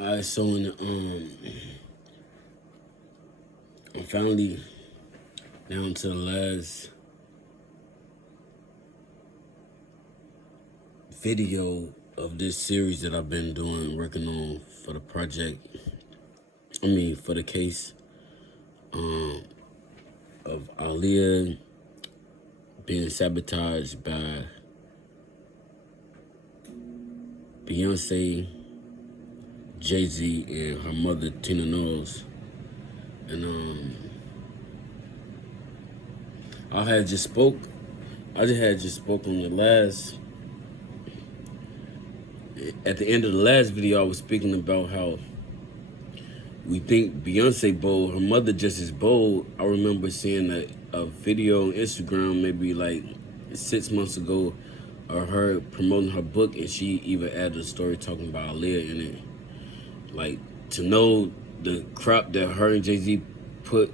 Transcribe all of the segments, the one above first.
Alright, so I'm finally down to the last video of this series that I've been doing, working on for the project. For the case of Aaliyah being sabotaged by Beyonce, Jay-Z, and her mother Tina Knowles. And I just had just spoke on the last. At the end of the last video, I was speaking about how we think Beyonce bold, her mother just as bold. I remember seeing a video on Instagram maybe like 6 months ago of her promoting her book, and she even added a story talking about Aaliyah in it. Like, to know the crap that her and Jay-Z put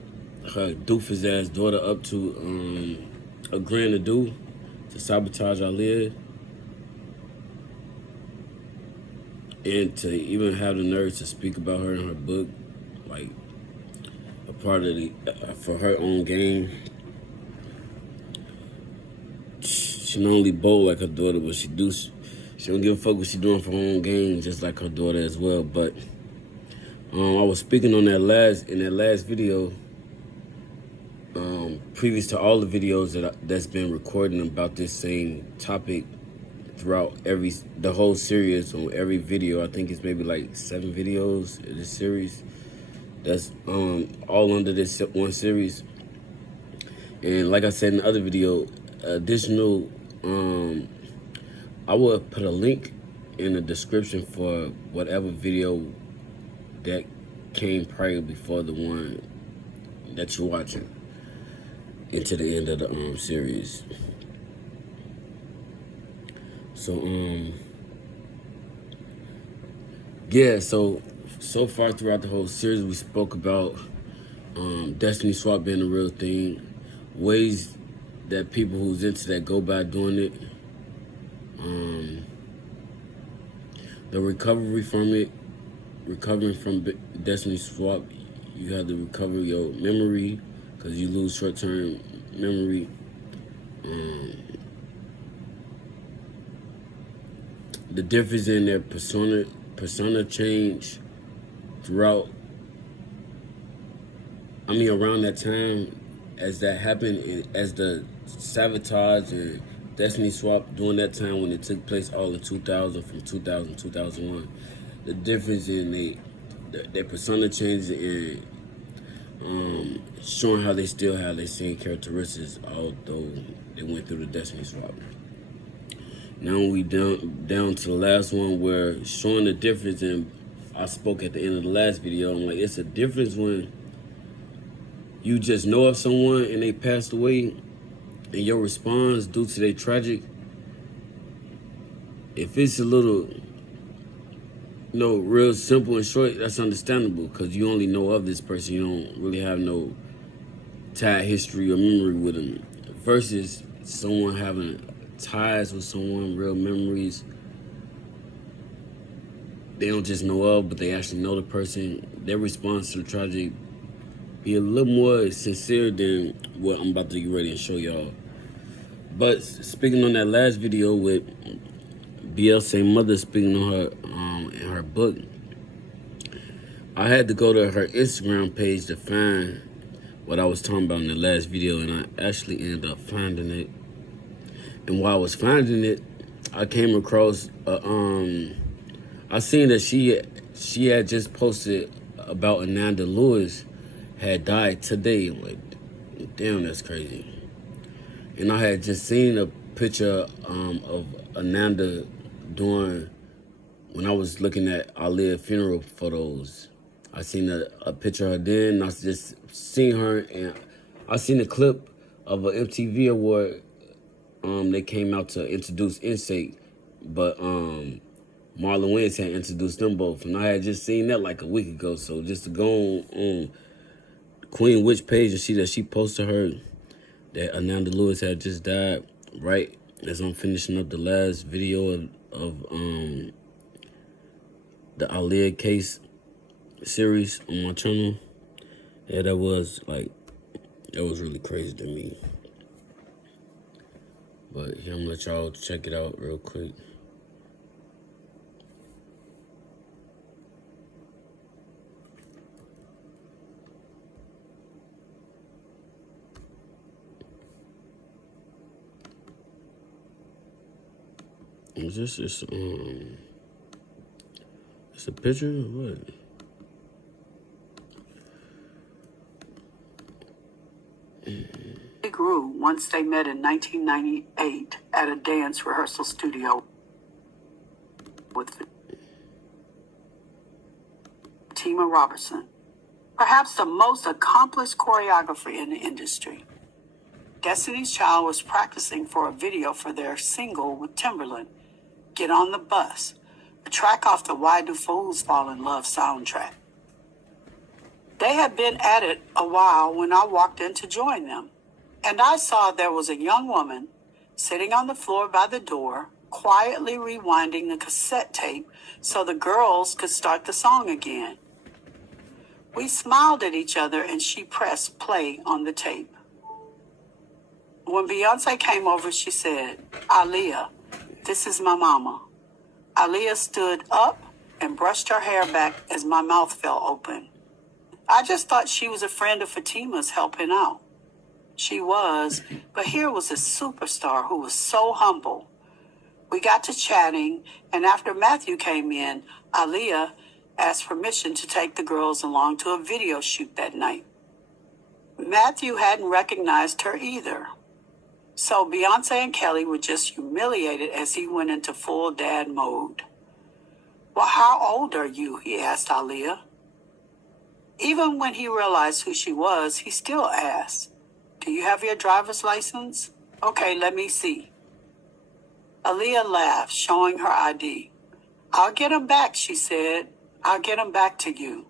her doofus ass daughter up to, agreeing to do, to sabotage Aaliyah, and to even have the nerve to speak about her in her book, like a part of the for her own game. She not only bold like her daughter, but she don't give a fuck what she doing for her own game, just like her daughter as well. But I was speaking on that last video, previous to all the videos that's been recording about this same topic throughout the whole series. On every video, I think it's maybe like 7 videos in this series. That's all under this one series. And like I said in the other video, additional, I will put a link in the description for whatever video that came prior before the one that you're watching into the end of the series. So yeah, so far throughout the whole series, we spoke about D.swap being a real thing, ways that people who's into that go by doing it, the recovery from it, recovering from D.swap. You have to recover your memory because you lose short-term memory. The difference in their persona change throughout, around that time as that happened, and as the sabotage and D.swap during that time when it took place all in 2000, from 2000 2001, the difference in their persona changes and showing how they still have their same characteristics, although they went through the D.swap. Now we down to the last one, where showing the difference. And I spoke at the end of the last video. I'm like, it's a difference when you just know of someone and they passed away, and your response due to their tragic, if it's a little, real simple and short, that's understandable because you only know of this person. You don't really have no tied history or memory with them. Versus someone having ties with someone, real memories. They don't just know of, but they actually know the person. Their response to the tragedy be a little more sincere than what I'm about to get ready and show y'all. But speaking on that last video with Beyonce's mother speaking on her in her book, I had to go to her Instagram page to find what I was talking about in the last video, and I actually ended up finding it. And while I was finding it, I came across I seen that she had just posted about Ananda Lewis had died today. I'm like, damn, that's crazy. And I had just seen a picture of Ananda when I was looking at Aaliyah funeral photos. I seen a picture of her then, and I just seen her, and I seen a clip of an MTV award. They came out to introduce Insight, but Marlon Wayans had introduced them both, and I had just seen that like a week ago. So just to go on Queen Witch page and see that she posted her that Ananda Lewis had just died, right as I'm finishing up the last video of the Aaliyah case series on my channel. Yeah, that was really crazy to me. But here, I'm gonna let y'all check it out real quick. Is this it's a picture or what? They grew once they met in 1998 at a dance rehearsal studio with Fatima Robertson, perhaps the most accomplished choreographer in the industry. Destiny's Child was practicing for a video for their single with Timberland, Get on the Bus, a track off the Why Do Fools Fall in Love soundtrack. They had been at it a while when I walked in to join them, and I saw there was a young woman sitting on the floor by the door, quietly rewinding the cassette tape so the girls could start the song again. We smiled at each other and she pressed play on the tape. When Beyonce came over, she said, "Aaliyah, this is my mama." Aaliyah stood up and brushed her hair back as my mouth fell open. I just thought she was a friend of Fatima's helping out. She was, but here was a superstar who was so humble. We got to chatting, and after Matthew came in, Aaliyah asked permission to take the girls along to a video shoot that night. Matthew hadn't recognized her either. So Beyonce and Kelly were just humiliated as he went into full dad mode. "Well, how old are you?" he asked Aaliyah. Even when he realized who she was, he still asked, "Do you have your driver's license? Okay, let me see." Aaliyah laughed, showing her ID. "I'll get him back," she said. "I'll get him back to you."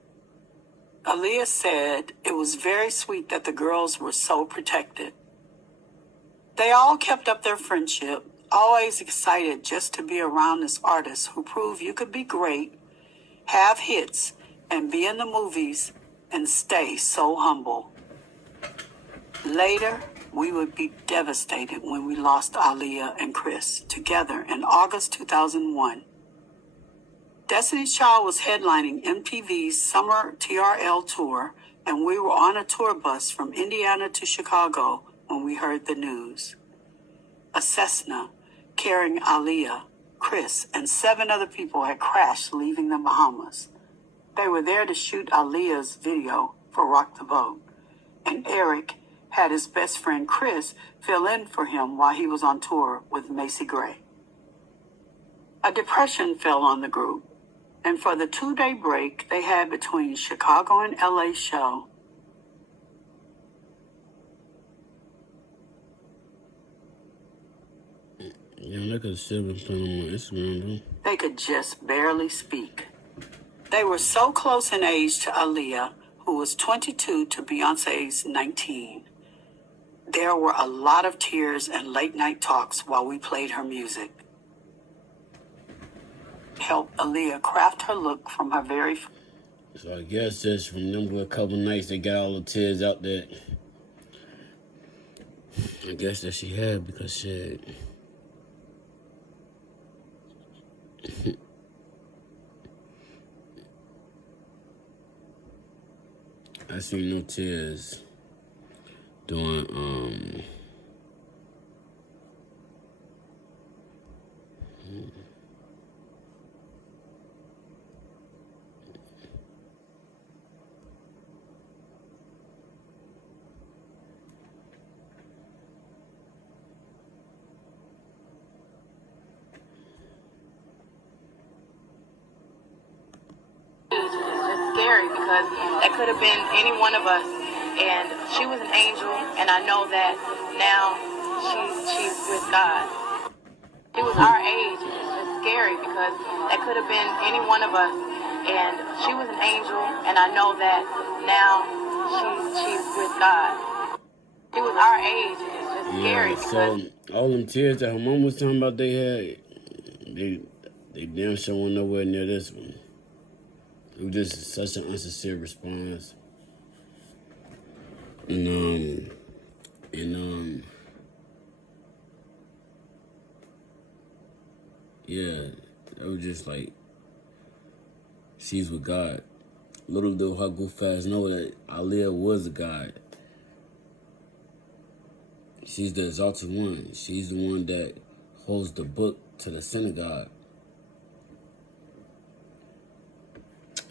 Aaliyah said it was very sweet that the girls were so protected. They all kept up their friendship, always excited just to be around this artist who proved you could be great, have hits, and be in the movies and stay so humble. Later, we would be devastated when we lost Aaliyah and Chris together in August 2001. Destiny's Child was headlining MTV's Summer TRL tour, and we were on a tour bus from Indiana to Chicago when we heard the news. A Cessna carrying Aaliyah, Chris, and 7 other people had crashed leaving the Bahamas. They were there to shoot Aaliyah's video for Rock the Boat, and Eric had his best friend Chris fill in for him while he was on tour with Macy Gray. A depression fell on the group, and for the 2-day break they had between Chicago and LA show, Yeah, they could still been playing on my Instagram, though. They could just barely speak. They were so close in age to Aaliyah, who was 22, to Beyonce's 19. There were a lot of tears and late-night talks while we played her music. Helped Aaliyah craft her look from her very... So I guess just from them a couple nights, they got all the tears out that I guess that she had, because shit. I seen no tears doing It's scary because that could have been any one of us, and she was an angel, and I know that now she's with God. She was our age. It's scary because that could have been any one of us, and she was an angel, and I know that now she's with God. She was our age. It's scary because all them tears that her mom was talking about they had, they damn sure went nowhere near this one. It was just such an unsincere response. And yeah, it was just like, she's with God. Little did her goof ass know that Aaliyah was a God. She's the exalted one. She's the one that holds the book to the synagogue.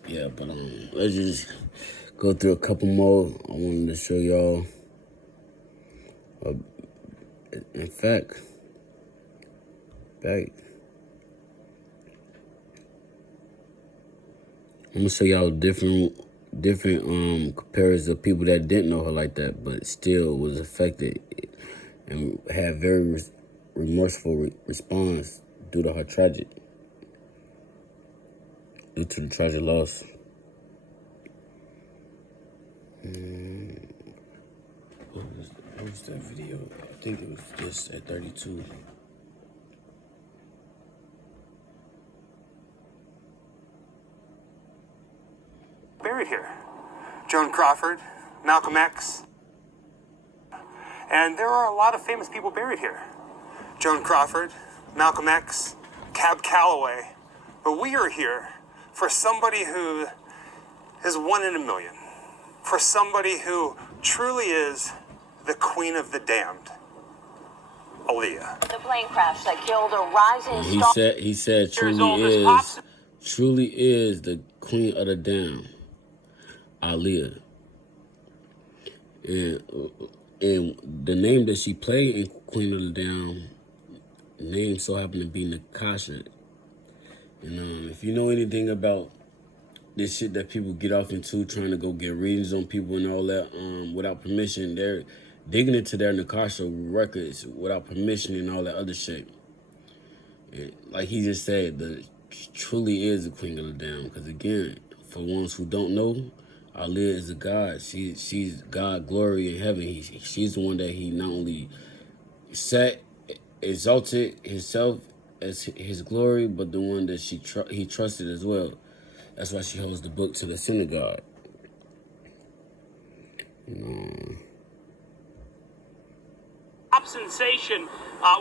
Yeah, but let's just go through a couple more. I wanted to show y'all. In fact, I'm gonna show y'all different comparisons of people that didn't know her like that, but still was affected and had very remorseful response due to the tragic loss. What was that video? I think it was just at 32. Buried here. Joan Crawford, Malcolm X, and there are a lot of famous people buried here. Joan Crawford, Malcolm X, Cab Calloway, but we are here for somebody who is one in a million, for somebody who truly is the queen of the damned, Aaliyah. The plane crash that killed a rising star. He said truly is the queen of the damned, Aaliyah. And the name that she played in Queen of the Damned, name so happened to be Nakasha. And if you know anything about this shit that people get off into, trying to go get readings on people and all that, without permission, they're digging into their Nakasha records without permission and all that other shit. And like he just said, truly is the Queen of the Damned. Because again, for ones who don't know, Aaliyah is a God. She's God glory in heaven. She's the one that he not only exalted himself as his glory, but the one that he trusted as well. That's why she holds the book to the synagogue. Pop sensation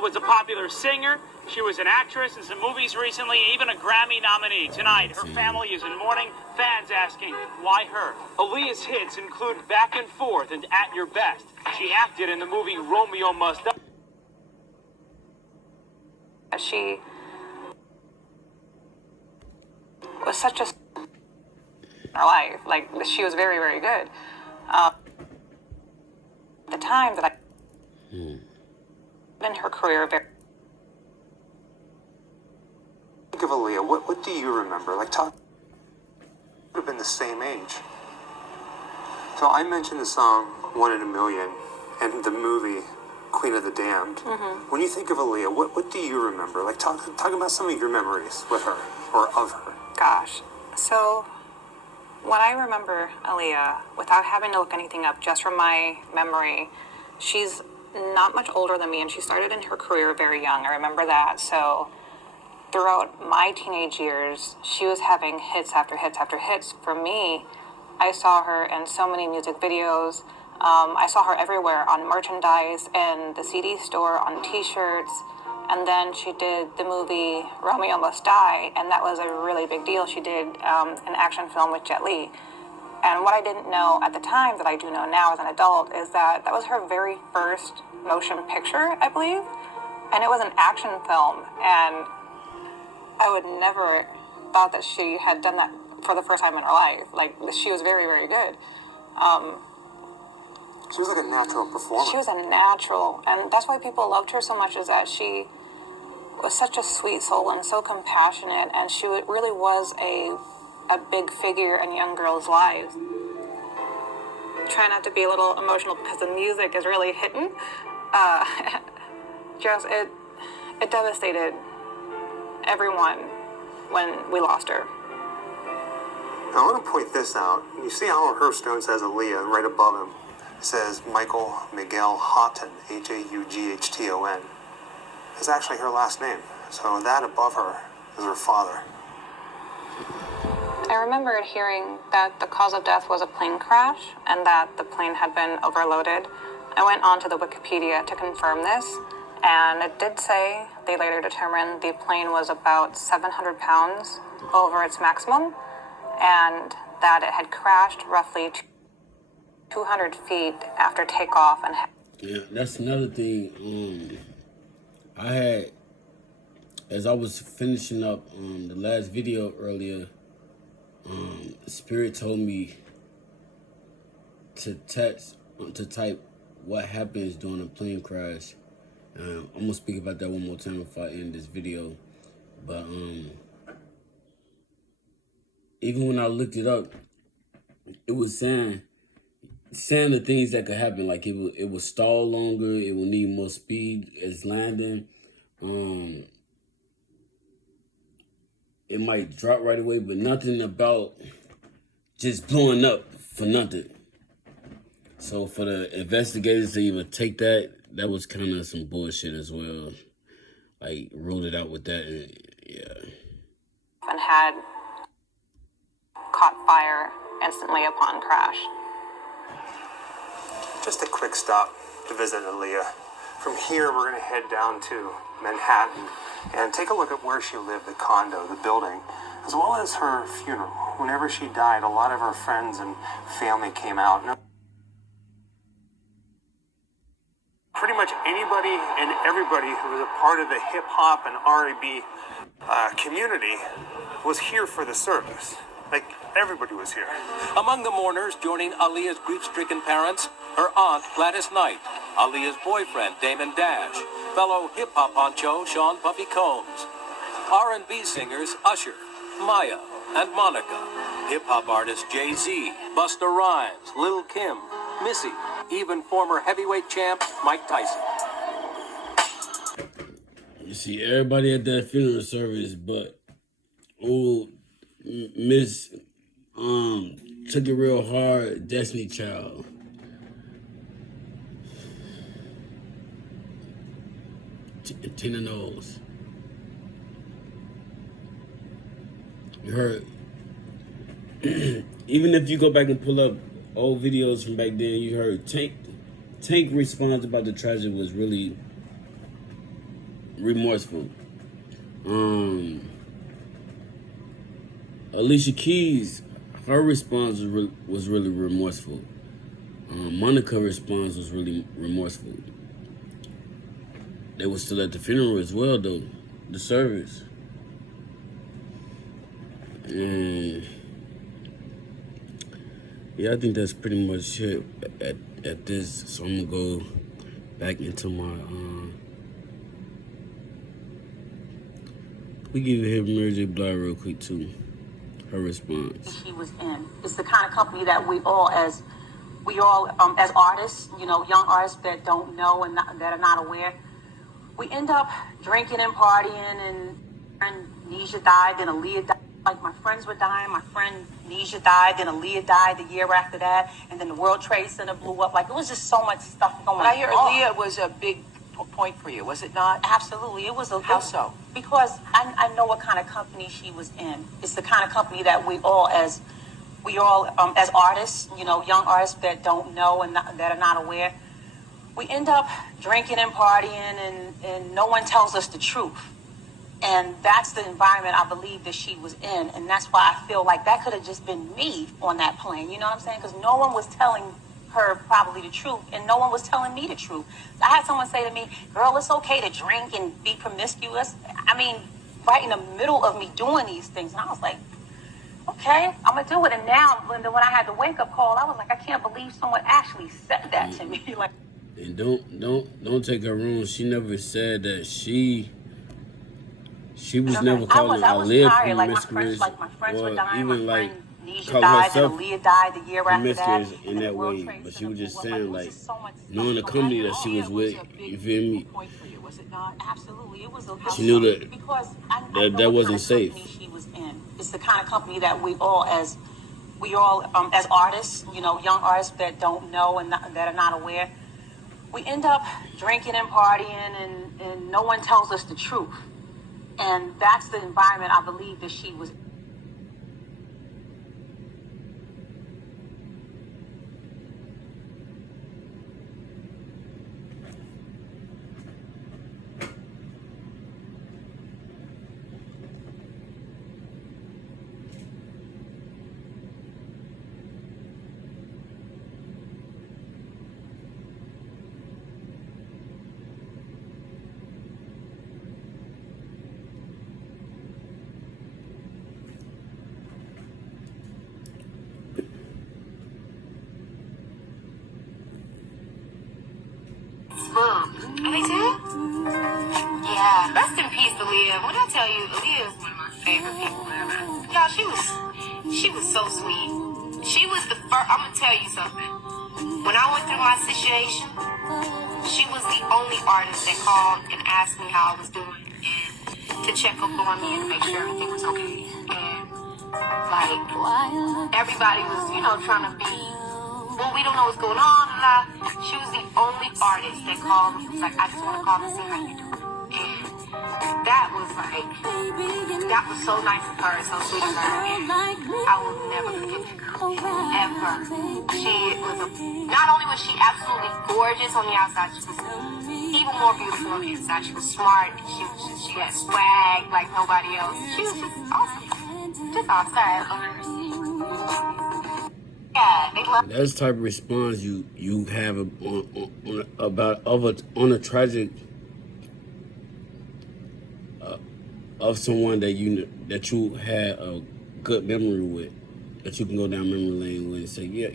was a popular singer. She was an actress in some movies recently, even a Grammy nominee. Tonight, her family is in mourning. Fans asking, why her? Aaliyah's hits include Back and Forth and At Your Best. She acted in the movie Romeo Must Die. She was such a in her life. Like, she was very, very good. The time that in her career, Think of Aaliyah. What do you remember? Like, talk. Would have been the same age. So I mentioned the song "One in a Million" and the movie Queen of the Damned. Mm-hmm. When you think of Aaliyah, what do you remember? Like, talk about some of your memories with her or of her. gosh. So when I remember Aaliyah, without having to look anything up, just from my memory, she's not much older than me, and she started in her career very young. I remember that. So throughout my teenage years, she was having hits after hits after hits. For me, I saw her in so many music videos. I saw her everywhere on merchandise, in the CD store, on T-shirts. And then she did the movie Romeo Must Die, and that was a really big deal. She did an action film with Jet Li. And what I didn't know at the time that I do know now as an adult is that that was her very first motion picture, I believe. And it was an action film. And I would never thought that she had done that for the first time in her life. Like, she was very, very good. She was like a natural performer. She was a natural. And that's why people loved her so much, is that she was such a sweet soul and so compassionate. And she really was a big figure in young girls' lives. Try not to be a little emotional because the music is really hitting. It devastated everyone when we lost her. Now, I want to point this out. You see how her hearstone says Aaliyah right above him? It says Michael Miguel Houghton, Haughton. It's actually her last name. So that above her is her father. I remembered hearing that the cause of death was a plane crash and that the plane had been overloaded. I went onto the Wikipedia to confirm this, and it did say they later determined the plane was about 700 pounds over its maximum, and that it had crashed roughly 200 feet after takeoff. And yeah, that's another thing. I had, as I was finishing up the last video earlier, Spirit told me to type what happens during a plane crash. I'm gonna speak about that one more time if I end this video. But even when I looked it up, it was saying the things that could happen. Like it will stall longer. It will need more speed as landing. It might drop right away, but nothing about just blowing up for nothing. So for the investigators to even take that was kind of some bullshit as well. Like, ruled it out with that, and yeah. And had caught fire instantly upon crash. Just a quick stop to visit Aaliyah. From here, we're going to head down to Manhattan and take a look at where she lived, the condo, the building, as well as her funeral. Whenever she died, a lot of her friends and family came out. Pretty much anybody and everybody who was a part of the hip-hop and R&B community was here for the service. Like, everybody was here. Among the mourners joining Aaliyah's grief-stricken parents, her aunt Gladys Knight, Aaliyah's boyfriend Damon Dash, fellow hip-hop honcho Sean Puffy Combs, R&B singers Usher, Maya, and Monica, hip-hop artists Jay-Z, Busta Rhymes, Lil' Kim, Missy, even former heavyweight champ Mike Tyson. You see everybody at that funeral service, but old Miss took it real hard, Destiny Child. Tina Knowles. You heard. Even if you go back and pull up old videos from back then, you heard Tank response about the tragedy was really remorseful. Alicia Keys, her response was really remorseful. Monica's response was really remorseful. They were still at the funeral as well, though, the service. And yeah, I think that's pretty much it at this. So I'm gonna go back into my we give her Mary J. Blige real quick too. Her response. She was in. It's the kind of company that we all as artists, young artists that don't know and that are not aware, we end up drinking and partying, and Nisha died, then Aaliyah died. Like, my friends were dying. My friend Nisha died, then Aaliyah died the year after that, and then the World Trade Center blew up. Like, it was just so much stuff going on. But I hear Aaliyah was a big point for you, was it not? Absolutely. It was a How so? Because I know what kind of company she was in. It's the kind of company that we all as artists, young artists that don't know and that are not aware, we end up drinking and partying, and no one tells us the truth. And that's the environment I believe that she was in. And that's why I feel like that could have just been me on that plane. You know what I'm saying? Because no one was telling her probably the truth, and no one was telling me the truth. I had someone say to me, girl, it's okay to drink and be promiscuous. I mean, right in the middle of me doing these things. And I was like, okay, I'm going to do it. And now, when I had the wake-up call, I was like, I can't believe someone actually said that to me. Like, and don't take her wrong. She never said that she was never calling Aaliyah promiscuous, my friends were dying, even my like friend Nisha call died, herself and Aaliyah died the year after that. promiscuous in that way. But she was just saying, like, knowing the company that she was with, you feel me? Was it not? Absolutely, it was a She knew that because that wasn't safe. She was in. It's the kind of company that we all as artists, young artists that don't know and that are not aware, we end up drinking and partying, and no one tells us the truth. And that's the environment I believe that she was in. Facebook. Oh, they did? Yeah. Rest in peace, Aaliyah. When I tell you, Aaliyah is one of my favorite people ever. Y'all, she was so sweet. She was the first. I'm gonna tell you something. When I went through my situation, she was the only artist that called and asked me how I was doing and to check up on me and make sure everything was okay. And like everybody was, trying to be, well, we don't know what's going on, blah. She was the only artist that called and was like, I just want to call and see how you doing. And that was so nice of her, so sweet of her. And I will never forget that girl, ever. She was not only was she absolutely gorgeous on the outside, she was even more beautiful on the inside. She was smart. She had swag like nobody else. She was just awesome. Just awesome. Yeah, they love. That's the type of response you have on a tragic of someone that you had a good memory with, that you can go down memory lane with and say, yeah,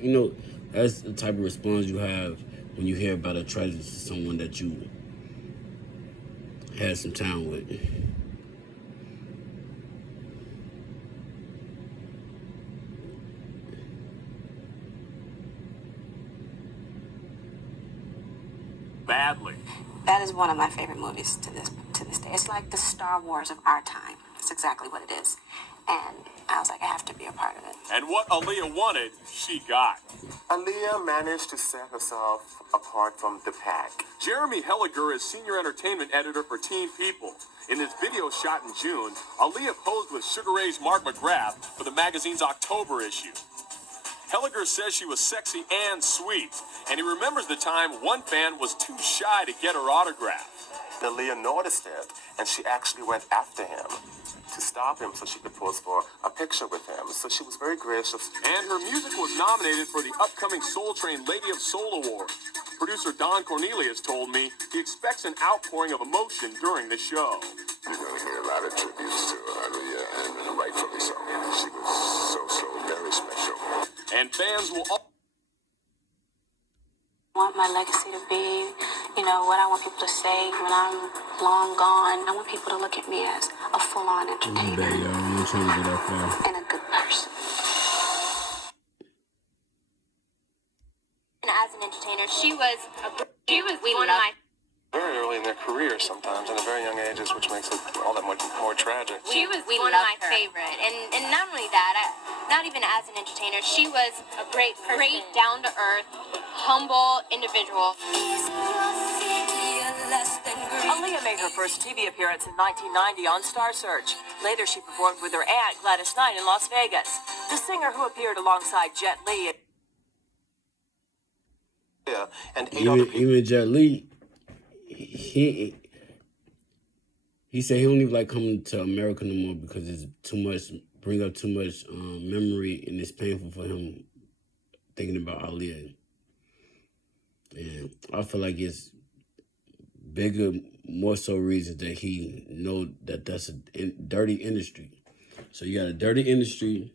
that's the type of response you have when you hear about a tragedy to someone that you had some time with. Badly. That is one of my favorite movies to this day. It's like the Star Wars of our time. That's exactly what it is. And I was like, I have to be a part of it. And what Aaliyah wanted, she got. Aaliyah managed to set herself apart from the pack. Jeremy Helliger is senior entertainment editor for Teen People. In this video shot in June, Aaliyah posed with Sugar Ray's Mark McGrath for the magazine's October issue. Helliger says she was sexy and sweet, and he remembers the time one fan was too shy to get her autograph. Aaliyah noticed it, and she actually went after him to stop him so she could pose for a picture with him. So she was very gracious. And her music was nominated for the upcoming Soul Train Lady of Soul Award. Producer Don Cornelius told me he expects an outpouring of emotion during the show. You're going to hear a lot of tributes to Aaliyah, and rightfully so. She was so very special. And fans will I want my legacy to be, what I want people to say when I'm long gone. I want people to look at me as a full-on entertainer and a good person. And as an entertainer, she was one of my. Very early in their career sometimes, and at very young ages, which makes it all that much more tragic. She was one of my favorite, and not only that, not even as an entertainer, she was a great down-to-earth, humble individual. Aaliyah made her first TV appearance in 1990 on Star Search. Later, she performed with her aunt Gladys Knight in Las Vegas. The singer who appeared alongside Jet Li and even Jet Li, he said he don't even like coming to America no more because it's bring up too much memory, and it's painful for him thinking about Aaliyah. And I feel like it's bigger, more so reasons that he know that that's a dirty industry. So you got a dirty industry,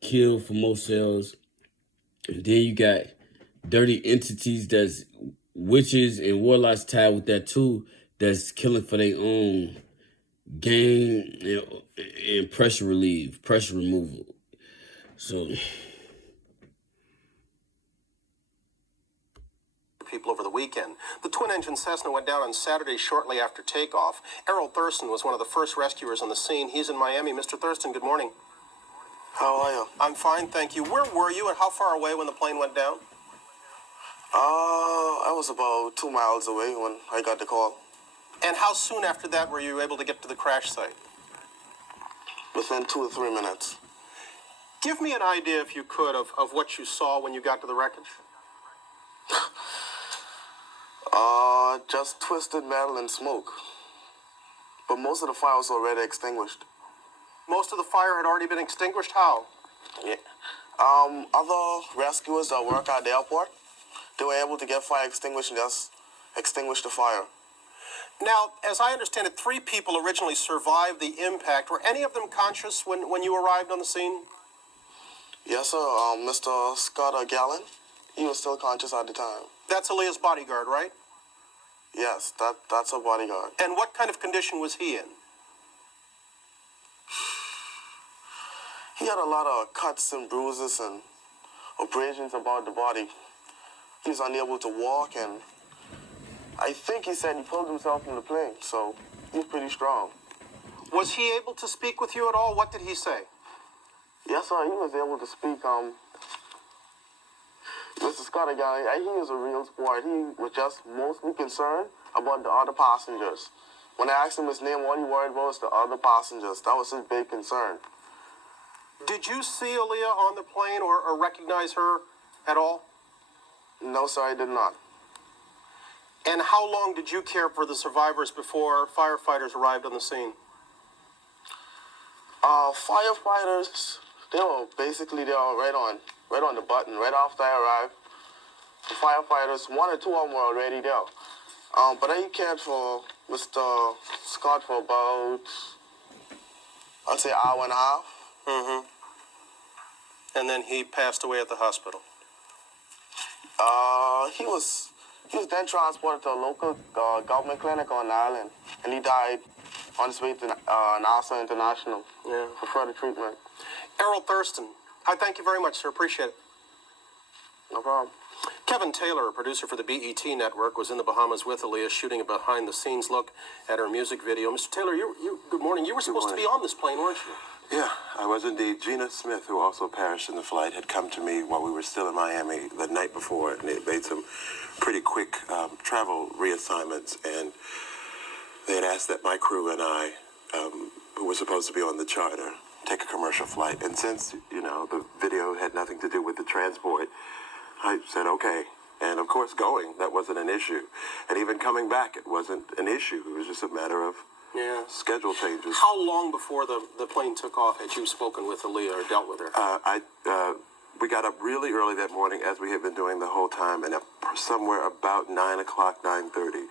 kill for most sales, and then you got dirty entities that's witches and warlocks tied with that too, that's killing for their own gain and pressure removal. So people over the weekend. The twin-engine Cessna went down on Saturday shortly after takeoff. Errol Thurston was one of the first rescuers on the scene. He's in Miami. Mr. Thurston, good morning. How are you? I'm fine, thank you. Where were you and how far away when the plane went down? I was about 2 miles away when I got the call. And how soon after that were you able to get to the crash site? Within 2 or 3 minutes. Give me an idea, if you could, of what you saw when you got to the wreckage. Just twisted metal and smoke. But most of the fire was already extinguished. Most of the fire had already been extinguished? How? Yeah. Other rescuers that work at the airport, they were able to get fire extinguished and just extinguish the fire. Now, as I understand it, 3 people originally survived the impact. Were any of them conscious when you arrived on the scene? Yes, sir. Mr. Scott Gallen, he was still conscious at the time. That's Aaliyah's bodyguard, right? Yes, that's a bodyguard. And what kind of condition was he in? He had a lot of cuts and bruises and abrasions about the body. He was unable to walk, and I think he said he pulled himself from the plane, so he's pretty strong. Was he able to speak with you at all? What did he say? Yes, sir, he was able to speak. Mr. Scott, again, he was a real sport. He was just mostly concerned about the other passengers. When I asked him his name, all he worried about was the other passengers. That was his big concern. Did you see Aaliyah on the plane or recognize her at all? No, sir, I did not. And how long did you care for the survivors before firefighters arrived on the scene? Firefighters, they were right on the button. Right after I arrived, the firefighters, 1 or 2 of them were already there. But I cared for Mr. Scott for about, I'd say, hour and a half. Mm-hmm. And then he passed away at the hospital. He was then transported to a local government clinic on the island, and he died on his way to NASA International for further treatment. Errol Thurston, I thank you very much, sir. Appreciate it. No problem. Kevin Taylor, a producer for the BET Network, was in the Bahamas with Aaliyah shooting a behind-the-scenes look at her music video. Mr. Taylor, good morning. You were supposed to be on this plane, weren't you? Yeah, I was indeed. Gina Smith, who also perished in the flight, had come to me while we were still in Miami the night before, and they made some pretty quick travel reassignments, and they had asked that my crew and I, who were supposed to be on the charter, take a commercial flight. And since, the video had nothing to do with the transport, I said, okay. And of course, going, that wasn't an issue. And even coming back, it wasn't an issue. It was just a matter of schedule changes. How long before the plane took off had you spoken with Aaliyah or dealt with her? We got up really early that morning, as we had been doing the whole time, and somewhere about 9 o'clock, 9:30.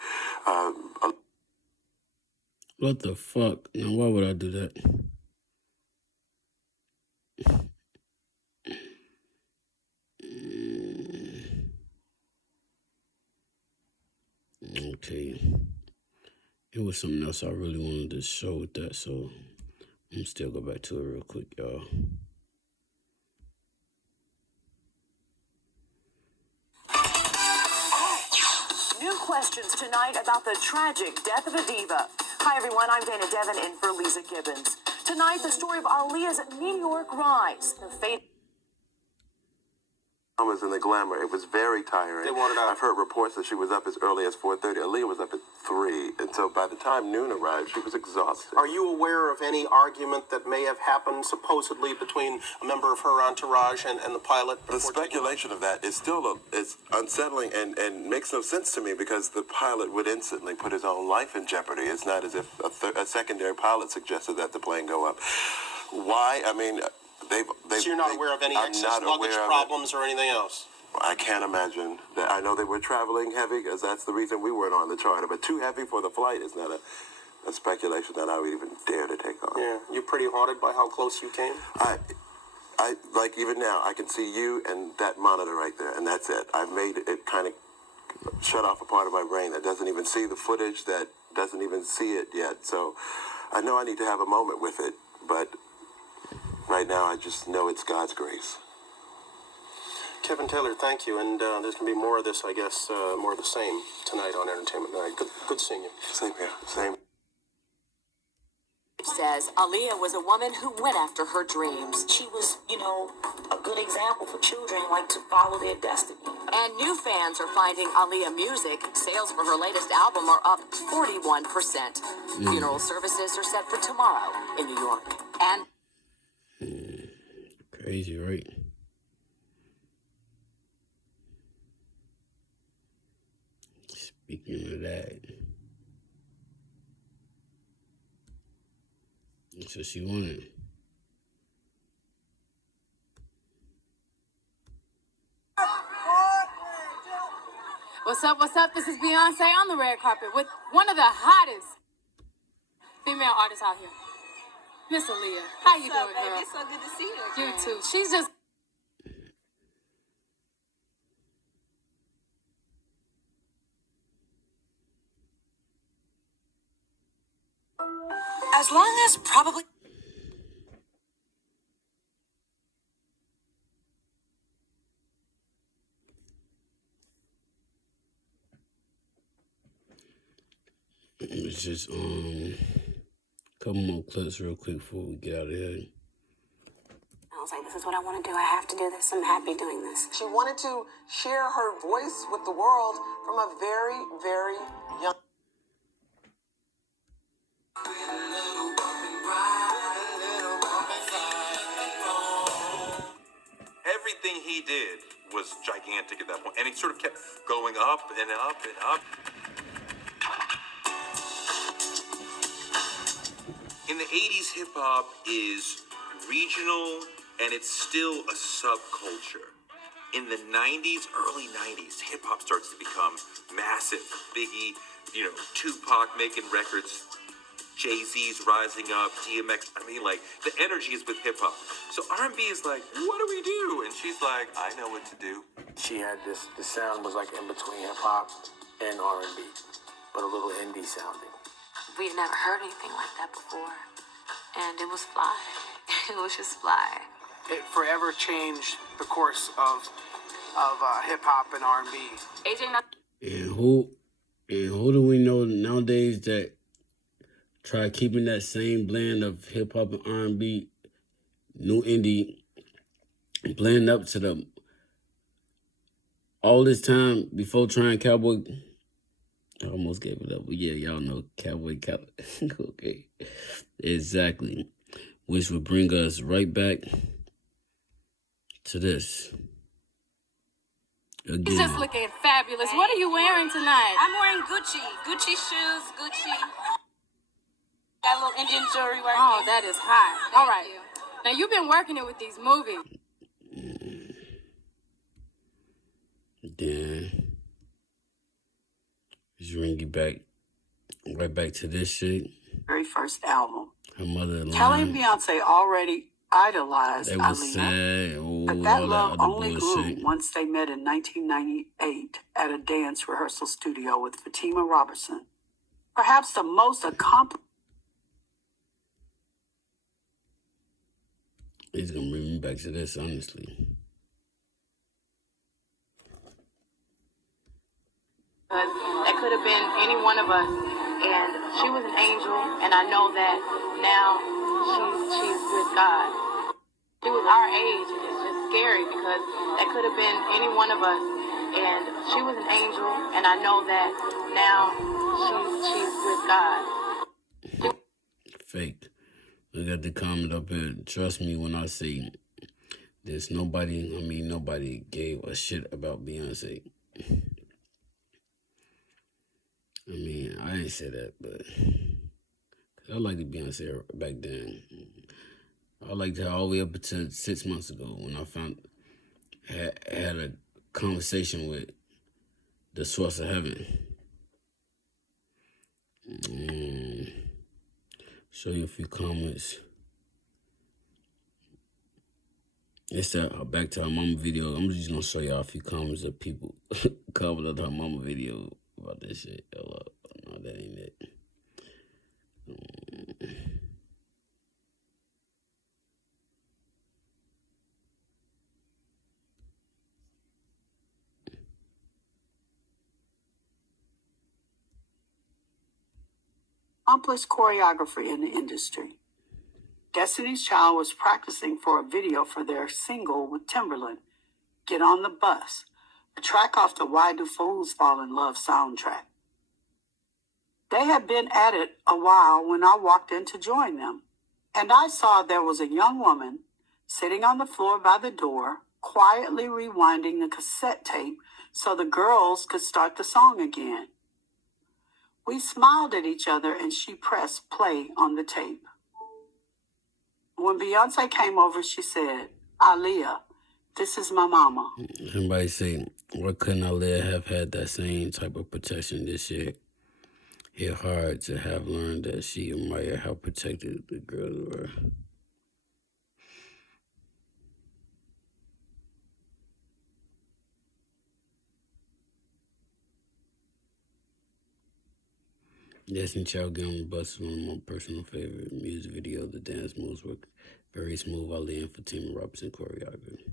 What the fuck? Now, why would I do that? Okay. It was something else I really wanted to show with that, so I'm gonna still go back to it real quick, y'all. New questions tonight about the tragic death of a diva. Hi, everyone. I'm Dana Devin in for Lisa Gibbons. Tonight, the story of Aaliyah's meteoric rise. The fate. And the glamour. It was very tiring. They wanted out. I've heard reports that she was up as early as 4:30. Aaliyah was up at 3, and so by the time noon arrived, she was exhausted. Are you aware of any argument that may have happened supposedly between a member of her entourage and the pilot? The speculation of that is still is unsettling and makes no sense to me, because the pilot would instantly put his own life in jeopardy. It's not as if a secondary pilot suggested that the plane go up. Why? I mean, so you're not aware of any excess luggage problems or anything else? I can't imagine that. I know they were traveling heavy, because that's the reason we weren't on the charter. But too heavy for the flight is not a speculation that I would even dare to take on. Yeah, you're pretty haunted by how close you came? I like, even now, I can see you and that monitor right there, and that's it. I've made it kind of shut off a part of my brain that doesn't even see the footage, that doesn't even see it yet. So I know I need to have a moment with it, but right now I just know it's God's grace. Kevin Taylor, thank you. And there's going to be more of this, I guess, more of the same tonight on Entertainment Night. Good seeing you. Same here. Same. It says Aaliyah was a woman who went after her dreams. She was, a good example for children, like to follow their destiny. And new fans are finding Aaliyah music. Sales for her latest album are up 41%. Funeral services are set for tomorrow in New York. And crazy, right? Speaking of that, that's what she wanted. What's up, what's up? This is Beyonce on the red carpet with one of the hottest female artists out here, Miss Aaliyah. How you doing, girl? It's so good to see you. You too. She's just... As long as probably... It's just couple more clips real quick before we get out of here. I was like, this is what I want to do. I have to do this. I'm happy doing this. She wanted to share her voice with the world from a very, very young... Everything he did was gigantic at that point, and he sort of kept going up and up and up. In the 80s, hip-hop is regional, and it's still a subculture. In the 90s, early 90s, hip-hop starts to become massive. Biggie, Tupac making records, Jay-Z's rising up, DMX. I mean, like, the energy is with hip-hop. So R&B is like, what do we do? And she's like, I know what to do. She had this, the sound was like in between hip-hop and R&B, but a little indie sounding. We've never heard anything like that before. And it was fly. It was just fly. It forever changed the course of hip-hop and R&B. And who do we know nowadays that try keeping that same blend of hip-hop and R&B, new indie, blend up to them all this time before trying Cowboy? I almost gave it up, but yeah, y'all know Cowboy. Okay, exactly. Which would bring us right back to this. Again. He's just looking fabulous. What are you wearing tonight? I'm wearing Gucci shoes, Gucci. Got a little Indian jewelry working. Oh, that is hot. All right. Now, you've been working it with these movies. Then just bring you back, right back to this shit. Very first album. Her mother. Kelly and Beyonce already idolized They was Aaliyah, sad. but that All love other only bullshit. grew once they met in 1998 at a dance rehearsal studio with Fatima Robertson. Perhaps the most accomplished. He's gonna bring me back to this, honestly. That could have been any one of us, and she was an angel, and I know that now she's with God. She was our age, and it's just scary because that could have been any one of us, and she was an angel, and I know that now she's with God. Fake. We got the comment up here. Trust me when I say there's nobody gave a shit about Beyonce. I mean, I ain't say that, but I liked the Beyonce back then. I liked her all the way up until 6 months ago when I had a conversation with the source of heaven. Show you a few comments. It's back to her mama video. I'm just gonna show y'all a few comments of people commented on her mama video about this shit. Hold up. No, that ain't it. Accomplished choreographer in the industry. Destiny's Child was practicing for a video for their single with Timberland, Get on the Bus, a track off the Why Do Fools Fall in Love soundtrack. They had been at it a while when I walked in to join them, and I saw there was a young woman sitting on the floor by the door, quietly rewinding the cassette tape so the girls could start the song again. We smiled at each other and she pressed play on the tape. When Beyonce came over, she said, Aaliyah, this is my mama. Somebody say, why couldn't Aaliyah have had that same type of protection this year? Hit hard to have learned that she and Maya how protected the girls were. Destiny Child getting busted on my personal favorite music video. The dance moves were very smooth. Aaliyah and Fatima Robinson choreography.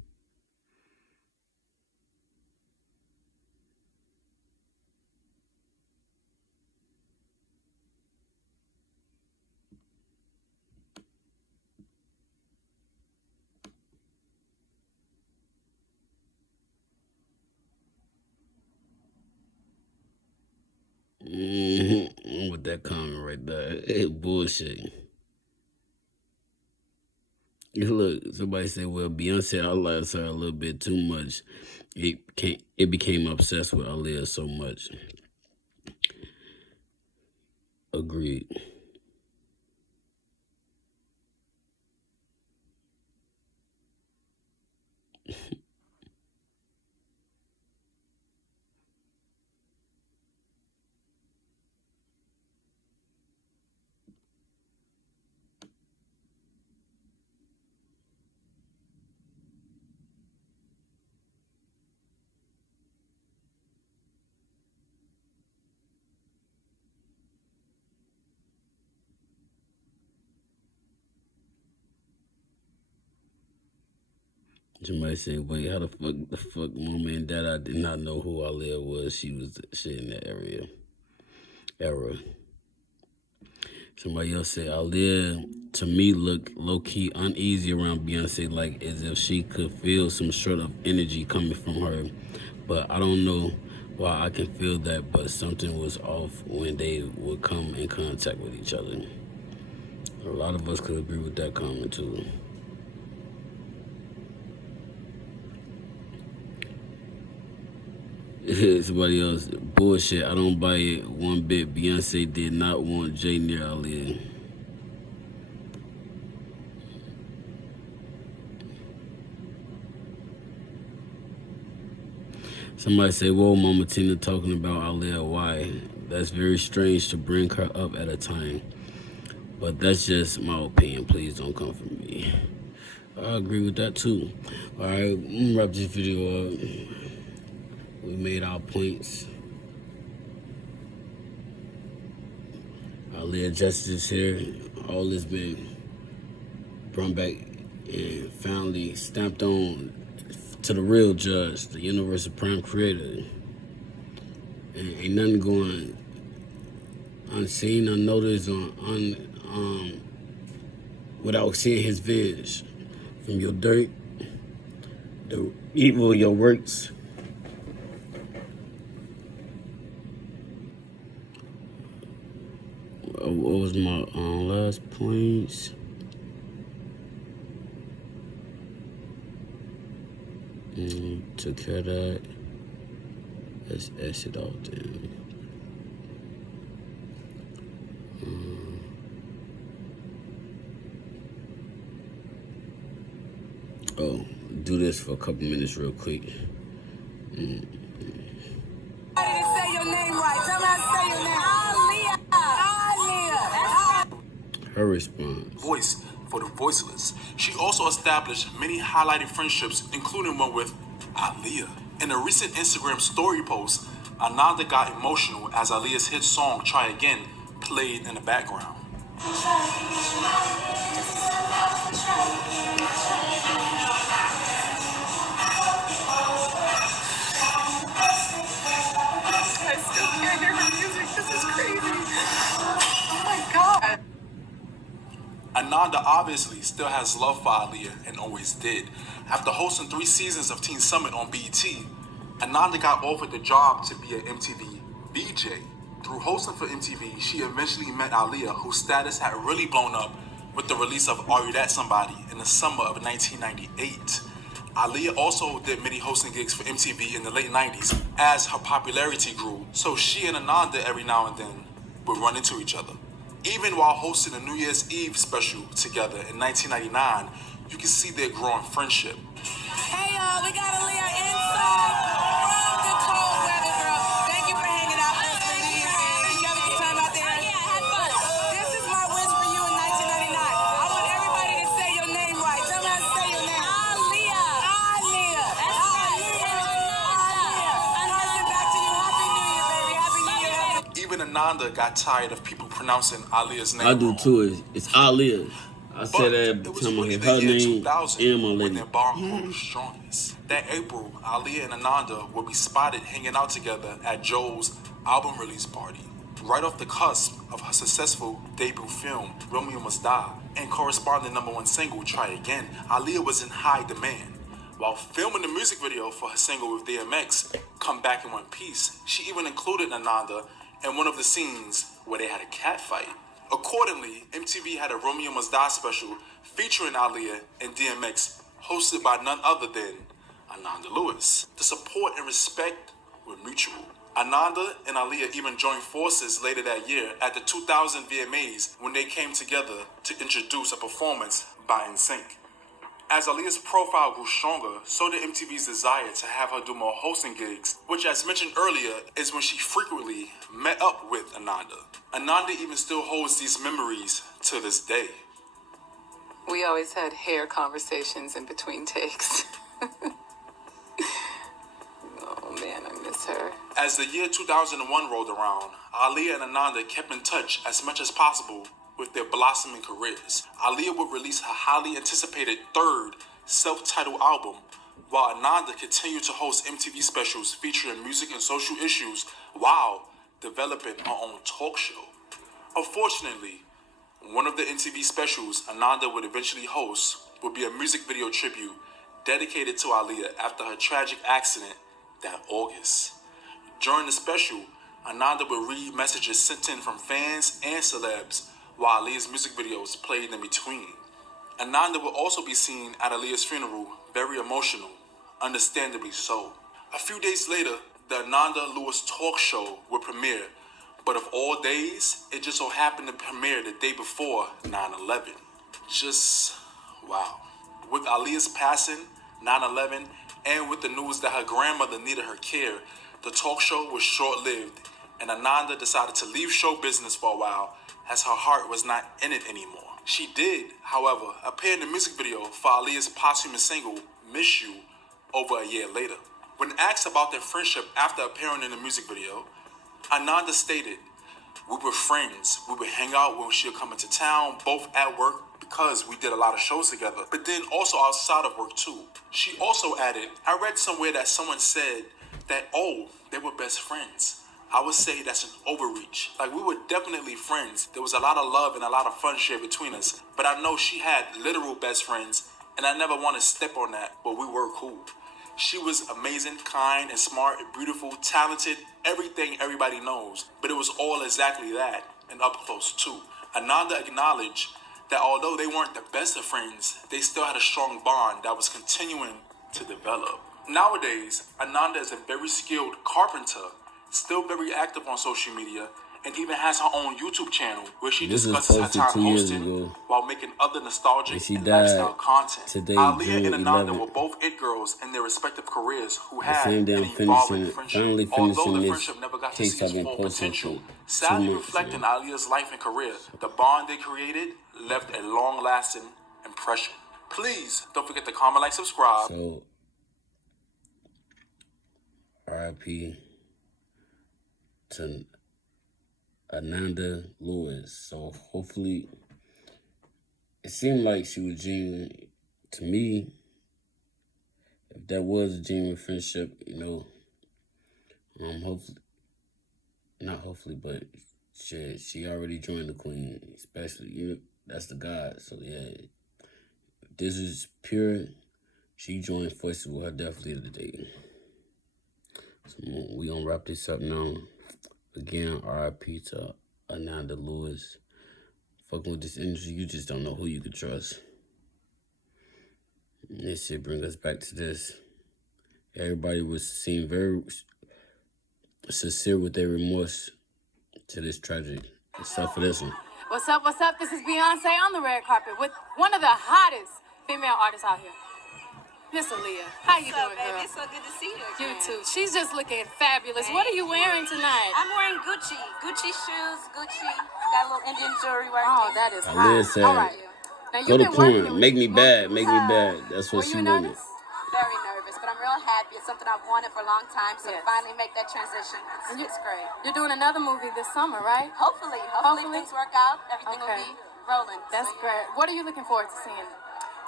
I'm with that comment right there. It's bullshit. Look, somebody said, well, Beyonce idolized her a little bit too much. It became obsessed with Aaliyah so much. Agreed. Somebody say, wait, how the fuck, mama and dad, I did not know who Aaliyah was. She was shit in that era. Somebody else said, Aaliyah, to me, looked low-key uneasy around Beyonce, like as if she could feel some sort of energy coming from her. But I don't know why I can feel that, but something was off when they would come in contact with each other. A lot of us could agree with that comment, too. Somebody else, bullshit, I don't buy it one bit. Beyonce did not want Jay near Aaliyah. Somebody say, whoa, Mama Tina talking about Aaliyah, why? That's very strange to bring her up at a time. But that's just my opinion. Please don't come for me. I agree with that too. All right, I'm gonna wrap this video up. We made our points. Aaliyah justice here. All has been brought back and finally stamped on to the real judge, the universe supreme creator. And ain't nothing going unseen, unnoticed, without seeing his vengeance from your dirt, the evil of your works. What was my last points? Took care of that. Let's exit out then. Oh, do this for a couple minutes real quick. Say your name right. Tell me how to say your name. Aaliyah. Her response. Voice for the voiceless. She also established many highlighted friendships, including one with Aaliyah. In a recent Instagram story post, Ananda got emotional as Aaliyah's hit song Try Again played in the background. I still can't hear her music. This is crazy. Oh my God. Ananda obviously still has love for Aaliyah and always did. After hosting 3 seasons of Teen Summit on BET, Ananda got offered the job to be an MTV VJ. Through hosting for MTV, she eventually met Aaliyah, whose status had really blown up with the release of Are You That Somebody in the summer of 1998. Aaliyah also did many hosting gigs for MTV in the late 90s as her popularity grew, so she and Ananda every now and then would run into each other. Even while hosting a New Year's Eve special together in 1999, you can see their growing friendship. Hey y'all, we got Aaliyah inside from the cold weather, girl. Thank you for hanging out with us for New Year's Eve. Did you have a good time out there? Oh yeah, I had fun. This is my wins for you in 1999. I want everybody to say your name right. Tell me how to say your name. Aaliyah. Aaliyah. That's right. Aaliyah. Aaliyah. Back to you. Happy New Year, baby. Happy New Year. Even Ananda got tired of people pronouncing Aaliyah's name I do wrong. too. It's Aaliyah. I said that every time I hear her name and my When lady. their bond grew the strongest. That April, Aaliyah and Ananda would be spotted hanging out together at Joe's album release party. Right off the cusp of her successful debut film, Romeo Must Die, and corresponding #1 single, Try Again, Aaliyah was in high demand. While filming the music video for her single with DMX, Come Back in One Piece, she even included Ananda in one of the scenes where they had a cat fight. Accordingly, MTV had a Romeo Must Die special featuring Aaliyah and DMX, hosted by none other than Ananda Lewis. The support and respect were mutual. Ananda and Aaliyah even joined forces later that year at the 2000 VMAs when they came together to introduce a performance by NSYNC. As Aaliyah's profile grew stronger, so did MTV's desire to have her do more hosting gigs, which, as mentioned earlier, is when she frequently met up with Ananda. Ananda even still holds these memories to this day. We always had hair conversations in between takes. Oh man, I miss her. As the year 2001 rolled around, Aaliyah and Ananda kept in touch as much as possible with their blossoming careers. Aaliyah would release her highly anticipated third self-titled album, while Ananda continued to host MTV specials featuring music and social issues while developing her own talk show. Unfortunately, one of the MTV specials Ananda would eventually host would be a music video tribute dedicated to Aaliyah after her tragic accident that August. During the special, Ananda would read messages sent in from fans and celebs, while Aaliyah's music videos played in between. Ananda will also be seen at Aaliyah's funeral, very emotional, understandably so. A few days later, the Ananda Lewis talk show would premiere, but of all days, it just so happened to premiere the day before 9/11. Just wow. With Aaliyah's passing, 9/11, and with the news that her grandmother needed her care, the talk show was short-lived, and Ananda decided to leave show business for a while as her heart was not in it anymore. She did, however, appear in the music video for Aaliyah's posthumous single, Miss You, over a year later. When asked about their friendship after appearing in the music video, Ananda stated, "We were friends. We would hang out when she would come into town, both at work because we did a lot of shows together, but then also outside of work too." She also added, "I read somewhere that someone said that, oh, they were best friends. I would say that's an overreach. Like, we were definitely friends. There was a lot of love and a lot of fun shared between us. But I know she had literal best friends, and I never want to step on that, but we were cool. She was amazing, kind, and smart, beautiful, talented, everything everybody knows. But it was all exactly that, and up close too." Ananda acknowledged that although they weren't the best of friends, they still had a strong bond that was continuing to develop. Nowadays, Ananda is a very skilled carpenter, still very active on social media, and even has her own YouTube channel where she discusses her time hosting while making other nostalgic and lifestyle content. Aaliyah and Ananda were both it girls in their respective careers who had an evolving friendship. Although the friendship never got to see its full potential, sadly reflecting Aaliyah's life and career, the bond they created left a long-lasting impression. Please don't forget to comment, like, subscribe. So, R.I.P. to Ananda Lewis. So hopefully, it seemed like she was genuine to me. If that was a genuine friendship, but shit, she already joined the queen, especially, that's the God. So yeah, if this is pure, she joined forces with her definitely today. So we gonna wrap this up now. Again, R.I.P. to Ananda Lewis. Fucking with this industry, you just don't know who you could trust. And this shit bring us back to this. Everybody seemed very sincere with their remorse to this tragedy, except for this one. What's up, what's up? This is Beyonce on the red carpet with one of the hottest female artists out here. Miss Aaliyah, how you doing, girl? It's so good to see you again. You too. She's just looking fabulous. What are you wearing tonight? I'm wearing Gucci. Gucci shoes, Gucci. Got a little Indian jewelry right Oh, that is Aaliyah hot. said, All right. Now, go to porn, make me bad, make me bad. That's what she wanted. Very nervous, but I'm real happy. It's something I've wanted for a long time, so to finally make that transition, it's great. You're doing another movie this summer, right? Hopefully things work out. Everything will be rolling. That's great. What are you looking forward to seeing?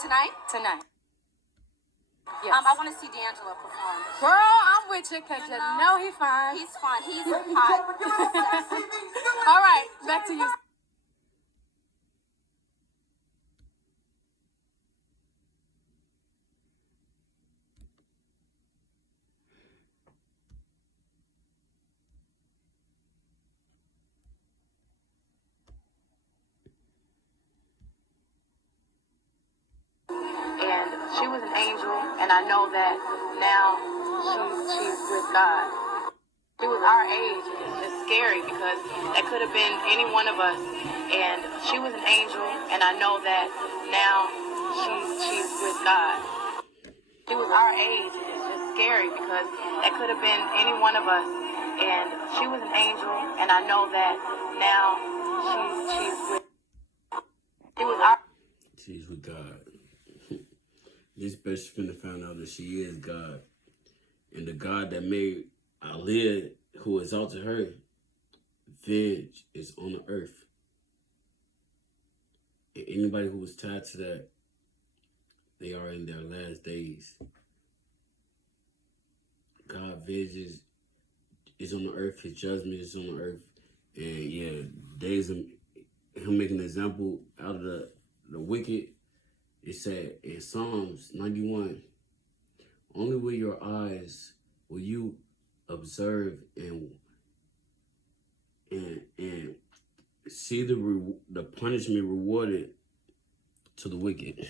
Tonight? Tonight. Yes. I want to see D'Angelo perform. Girl, I'm with you because you know he's fine. He's fine. He's hot. All right, back to you. And she was an angel, and I know that now she's with God. She was our age. It's scary because that could have been any one of us. And she was an angel, and I know that now she's with God. She was our age. It's just scary because that could have been any one of us. And she was an angel, and I know that now she's with. She was our. She's with God. This bitch finna find out that she is God. And the God that made Aaliyah, who exalted her, venge is on the earth. And anybody who was tied to that, they are in their last days. God vengeance is on the earth. His judgment is on the earth. And yeah, days of him making an example out of the wicked. It said in Psalms 91, only with your eyes will you observe and see the punishment rewarded to the wicked.